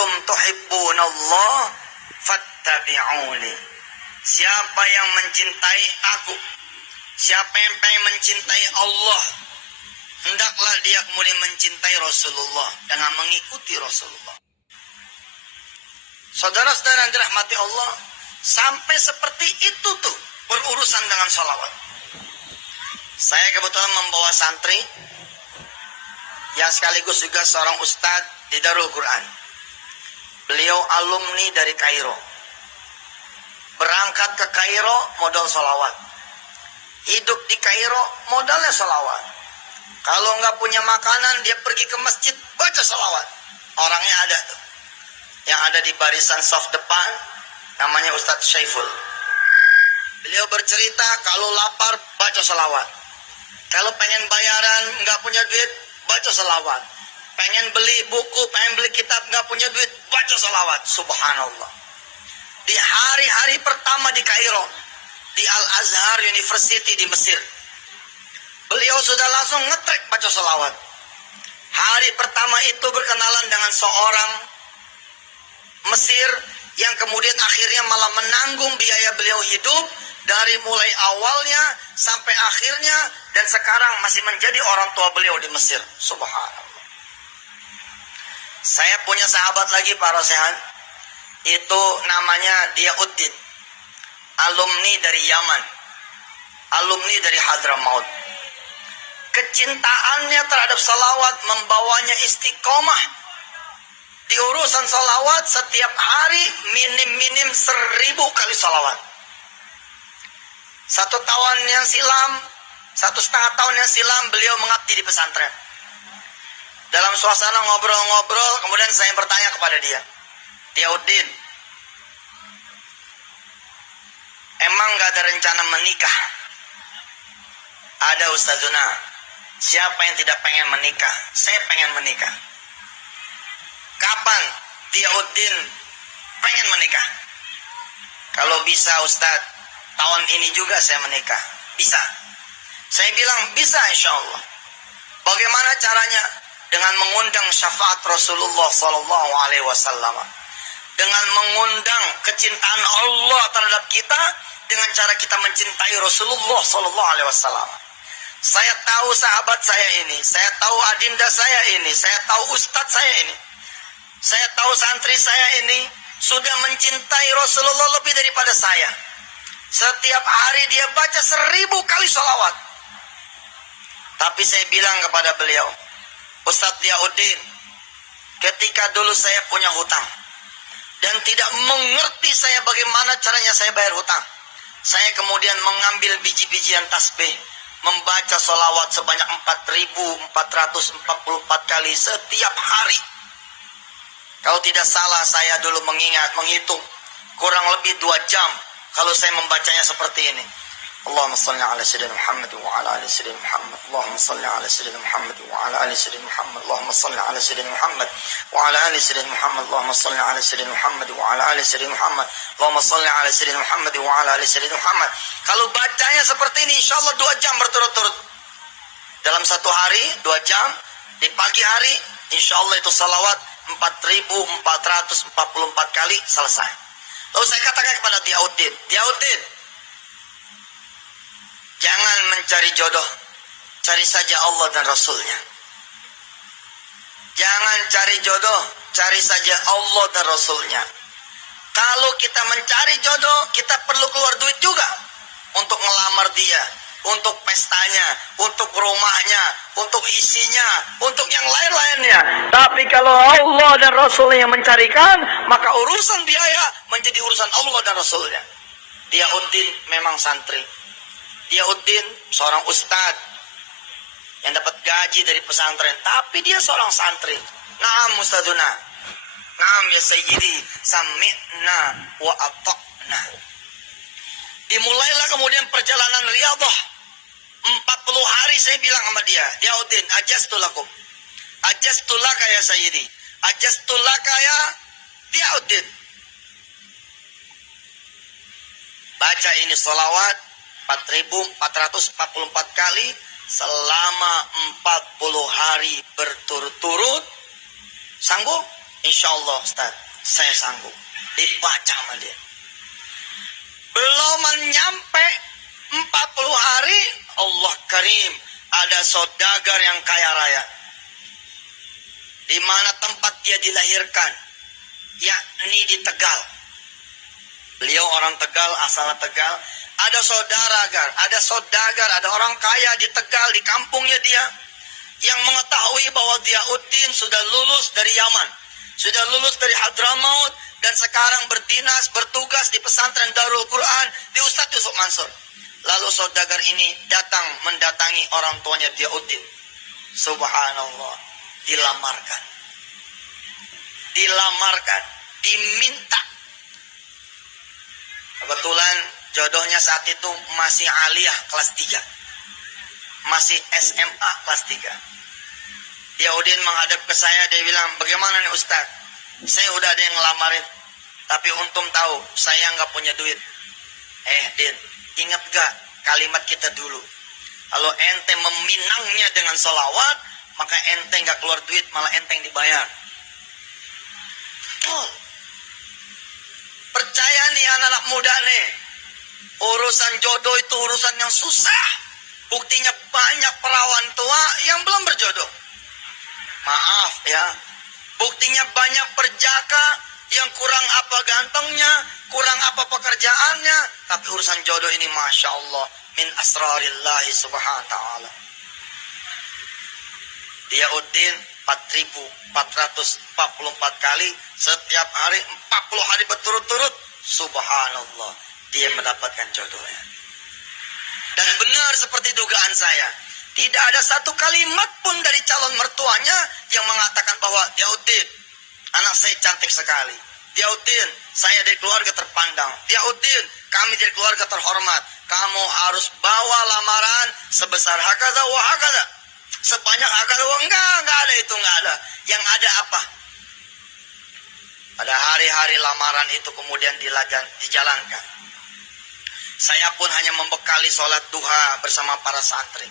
kuntum tuhibbunallah fattabi'uni. Siapa yang mencintai aku, siapa yang pengen mencintai Allah, hendaklah dia kemudian mencintai Rasulullah dengan mengikuti Rasulullah. Saudara-saudara yang dirahmati Allah, sampai seperti itu tuh berurusan dengan sholawat. Saya kebetulan membawa santri yang sekaligus juga seorang ustadz di Darul Quran. Beliau alumni dari Kairo. Berangkat ke Kairo modal sholawat. Hidup di Kairo modalnya sholawat. Kalau nggak punya makanan dia pergi ke masjid baca sholawat. Orangnya ada tuh. Yang ada di barisan soft depan namanya Ustadz Syaiful. Beliau bercerita kalau lapar baca sholawat. Kalau pengen bayaran nggak punya duit baca sholawat. Pengen beli buku, pengen beli kitab nggak punya duit baca sholawat. Subhanallah. Di hari-hari pertama di Kairo, di Al-Azhar University di Mesir, beliau sudah langsung ngetrek baca sholawat. Hari pertama itu berkenalan dengan seorang Mesir yang kemudian akhirnya malah menanggung biaya beliau hidup dari mulai awalnya sampai akhirnya, dan sekarang masih menjadi orang tua beliau di Mesir. Subhanallah. Saya punya sahabat lagi Pak Rosehan, itu namanya Diauddin, alumni dari Yaman, alumni dari Hadramaut. Kecintaannya terhadap salawat membawanya istiqomah di urusan salawat. Setiap hari minim-minim 1000 kali salawat. 1,5 tahun yang silam beliau mengabdi di pesantren. Dalam suasana ngobrol-ngobrol, kemudian saya bertanya kepada dia, Diauddin, emang gak ada rencana menikah? Ada Ustazuna. Siapa yang tidak pengen menikah? Saya pengen menikah. Kapan Diauddin pengen menikah? Kalau bisa Ustaz, tahun ini juga saya menikah. Bisa. Saya bilang bisa insya Allah. Bagaimana caranya? Dengan mengundang syafaat Rasulullah SAW, dengan mengundang kecintaan Allah terhadap kita, dengan cara kita mencintai Rasulullah SAW. Saya tahu sahabat saya ini, saya tahu adinda saya ini, saya tahu ustadz saya ini, saya tahu santri saya ini sudah mencintai Rasulullah lebih daripada saya. Setiap hari dia baca 1000 kali sholawat. Tapi saya bilang kepada beliau, Ustadz Diauddin, ketika dulu saya punya hutang dan tidak mengerti saya bagaimana caranya saya bayar hutang, saya kemudian mengambil biji-bijian tasbih, membaca sholawat sebanyak 4444 kali setiap hari. Kalau tidak salah saya dulu menghitung kurang lebih 2 jam kalau saya membacanya seperti ini. Allahumma salli ala sayyidina Muhammad wa ala ali sayyidina Muhammad. Allahumma salli ala sayyidina Muhammad wa ala ali sayyidina Muhammad. Allahumma salli ala sayyidina Muhammad wa ala ali sayyidina Muhammad. Allahumma salli ala sayyidina Muhammad wa ala ali sayyidina Muhammad. Allahumma salli ala sayyidina Muhammad wa ala ali sayyidina Muhammad. Kalau bacanya seperti ini insyaallah 2 jam berturut-turut. Dalam satu hari 2 jam, di pagi hari insyaallah itu salawat 4444 kali selesai. Lalu saya katakan kepada Diauddin, Diauddin, jangan mencari jodoh, cari saja Allah dan Rasulnya. Jangan cari jodoh, cari saja Allah dan Rasulnya. Kalau kita mencari jodoh, kita perlu keluar duit juga untuk ngelamar dia, untuk pestanya, untuk rumahnya, untuk isinya, untuk yang lain-lainnya. Tapi kalau Allah dan Rasulnya yang mencarikan, maka urusan biaya menjadi urusan Allah dan Rasulnya. Diauddin memang santri. Diauddin seorang ustadz yang dapat gaji dari pesantren, tapi dia seorang santri. Naam ustadzuna, naam ya sayyidi, sami'na wa ata'na. Dimulailah kemudian perjalanan riyadhah. 40 hari saya bilang sama dia, Diauddin, ajastulakum, ajastulaka ya sayyidi, ajastulaka ya Diauddin. Baca ini sholawat 4444 kali selama 40 hari berturut-turut. Sanggup? Insya Allah Ustaz, saya sanggup. Dibaca sama dia. Belum menyampe 40 hari, Allah Karim, ada saudagar yang kaya raya. Di mana tempat dia dilahirkan, yakni di Tegal. Beliau orang Tegal, asalnya Tegal. Ada saudagar, ada orang kaya di Tegal, di kampungnya dia, yang mengetahui bahwa Diauddin sudah lulus dari Yaman, sudah lulus dari Hadramaut, dan sekarang berdinas, bertugas di pesantren Darul Quran di Ustadz Yusuf Mansur. Lalu saudagar ini datang mendatangi orang tuanya Diauddin. Subhanallah, dilamarkan, diminta. Kebetulan jodohnya saat itu masih aliyah kelas 3, masih SMA kelas 3. Diauddin menghadap ke saya, dia bilang, bagaimana nih Ustaz? Saya udah ada yang ngelamarin, tapi untung tahu saya nggak punya duit. Din, ingat gak kalimat kita dulu? Kalau ente meminangnya dengan sholawat, maka ente nggak keluar duit, malah ente yang dibayar. Oh, percaya nih anak-anak muda nih, urusan jodoh itu urusan yang susah. Buktinya banyak perawan tua yang belum berjodoh. Maaf ya, buktinya banyak perjaka yang kurang apa gantengnya, kurang apa pekerjaannya, tapi urusan jodoh ini Masya Allah, min asrarillahi subhanahu wa ta'ala. Diauddin 4.444 kali, setiap hari 40 hari berturut-turut, subhanallah, dia mendapatkan jodohnya. Dan benar seperti dugaan saya, tidak ada satu kalimat pun dari calon mertuanya yang mengatakan bahwa Diauddin, anak saya cantik sekali. Diauddin, saya dari keluarga terpandang. Diauddin, kami dari keluarga terhormat. Kamu harus bawa lamaran sebesar hakada wa hakada, sebanyak hakada wa, enggak ada itu, enggak ada. Yang ada apa? Pada hari-hari lamaran itu kemudian dijalankan. Saya pun hanya membekali sholat duha bersama para santri.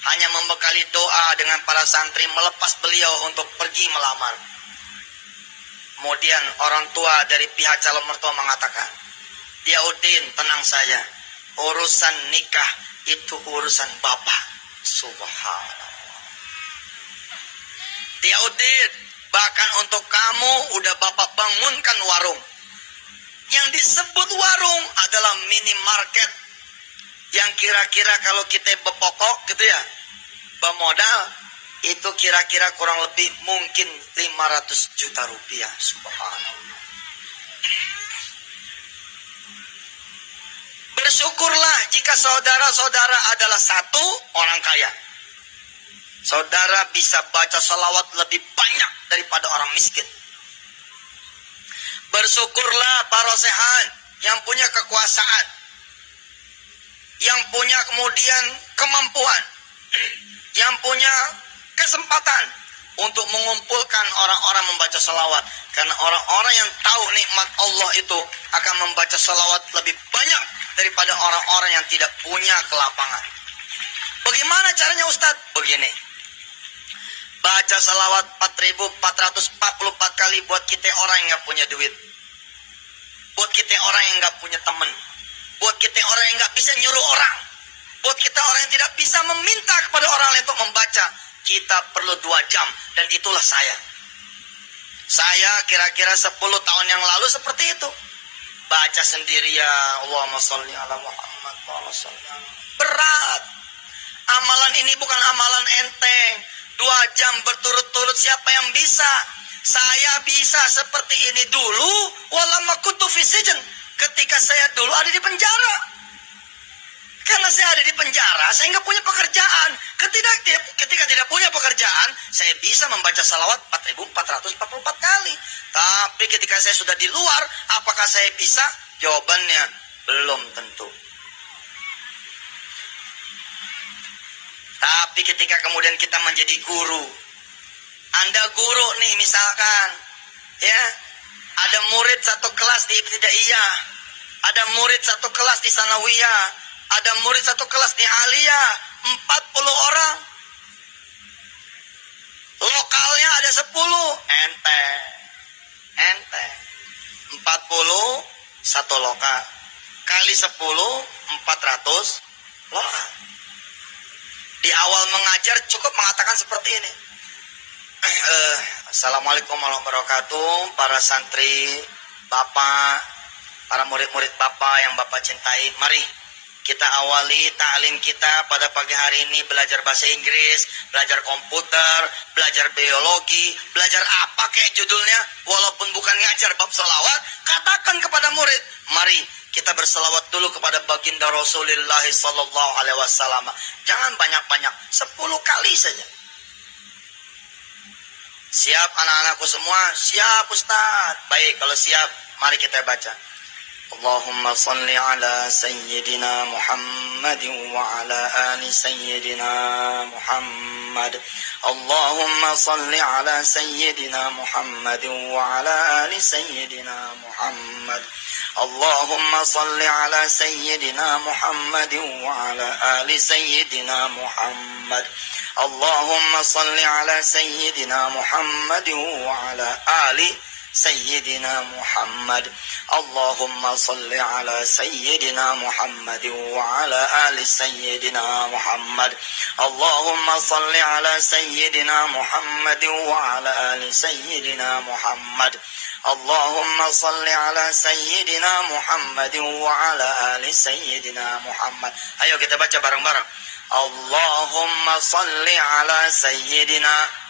Hanya membekali doa dengan para santri melepas beliau untuk pergi melamar. Kemudian orang tua dari pihak calon mertua mengatakan, Diauddin, tenang saja, urusan nikah itu urusan bapak. Subhanallah. Diauddin, bahkan untuk kamu udah bapak bangunkan warung. Yang disebut warung adalah minimarket, yang kira-kira kalau kita bepokok gitu ya, bemodal, itu kira-kira kurang lebih mungkin 500 juta rupiah. Subhanallah. Bersyukurlah jika saudara-saudara adalah satu orang kaya. Saudara bisa baca salawat lebih banyak daripada orang miskin. Bersyukurlah para sehan yang punya kekuasaan, yang punya kemudian kemampuan, yang punya kesempatan untuk mengumpulkan orang-orang membaca salawat. Karena orang-orang yang tahu nikmat Allah itu akan membaca salawat lebih banyak daripada orang-orang yang tidak punya kelapangan. Bagaimana caranya Ustadz? Begini, baca salawat 4.444 kali buat kita orang yang gak punya duit, buat kita orang yang gak punya teman, buat kita orang yang gak bisa nyuruh orang, buat kita orang yang tidak bisa meminta kepada orang lain untuk membaca. Kita perlu 2 jam, dan itulah saya. Saya kira-kira 10 tahun yang lalu seperti itu. Baca sendiri ya Allahumma sholli ala Muhammad wa sholli ala. Berat. Amalan ini bukan amalan enteng. 2 jam berturut-turut siapa yang bisa? Saya bisa seperti ini dulu walamma kuntu fi sijn, ketika saya dulu ada di penjara. Karena saya ada di penjara, saya nggak punya pekerjaan. Ketika tidak punya pekerjaan, saya bisa membaca salawat 4.444 kali. Tapi ketika saya sudah di luar, apakah saya bisa? Jawabannya belum tentu. Tapi ketika kemudian kita menjadi guru, Anda guru nih misalkan, ya, ada murid satu kelas di Ibtidaiyah, ada murid satu kelas di Sanawiyah, ada murid satu kelas di Aliyah, 40 orang. Lokalnya ada 10, enteng. 1 lokal. Kali 10, 400 lokal. Di awal mengajar cukup mengatakan seperti ini. Assalamualaikum warahmatullahi wabarakatuh. Para santri Bapak, para murid-murid Bapak yang Bapak cintai, mari kita awali ta'lim kita pada pagi hari ini, belajar bahasa Inggris, belajar komputer, belajar biologi, belajar apa kayak judulnya, walaupun bukan ngajar bab selawat, katakan kepada murid, mari kita berselawat dulu kepada baginda Rasulullah sallallahu alaihi wasallam. Jangan banyak-banyak, 10 kali saja. Siap anak-anakku semua? Siap Ustaz. Baik, kalau siap, mari kita baca. Allahumma salli ala sayyidina Muhammad wa ala ali sayyidina Muhammad. Allahumma salli ala sayyidina Muhammad wa ala ali sayyidina Muhammad. Allahumma salli ala sayyidina Muhammad wa ala ali sayyidina Muhammad. Allahumma salli ala sayyidina Muhammad wa ala ali sayyidina Muhammad. Allahumma salli ala sayyidina Muhammad wa ala ali sayyidina Muhammad. Allahumma salli ala sayyidina Muhammad wa ala ali sayyidina Muhammad. Allahumma salli ala sayyidina Muhammad wa ala ali sayyidina Muhammad. Ayo kita baca bareng-bareng. Allahumma salli ala sayyidina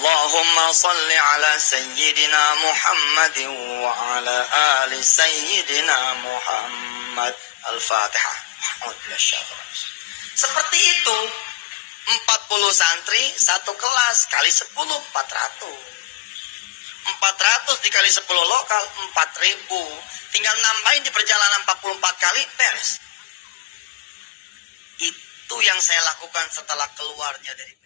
Allahumma salli ala sayyidina Muhammad wa ala ali sayyidina Muhammad. Al-Fatihah. Seperti itu, 40 santri, 1 kelas, kali 10, 400. 400 dikali 10 lokal, 4.000. Tinggal nambahin di perjalanan 44 kali, beres. Itu yang saya lakukan setelah keluarnya dari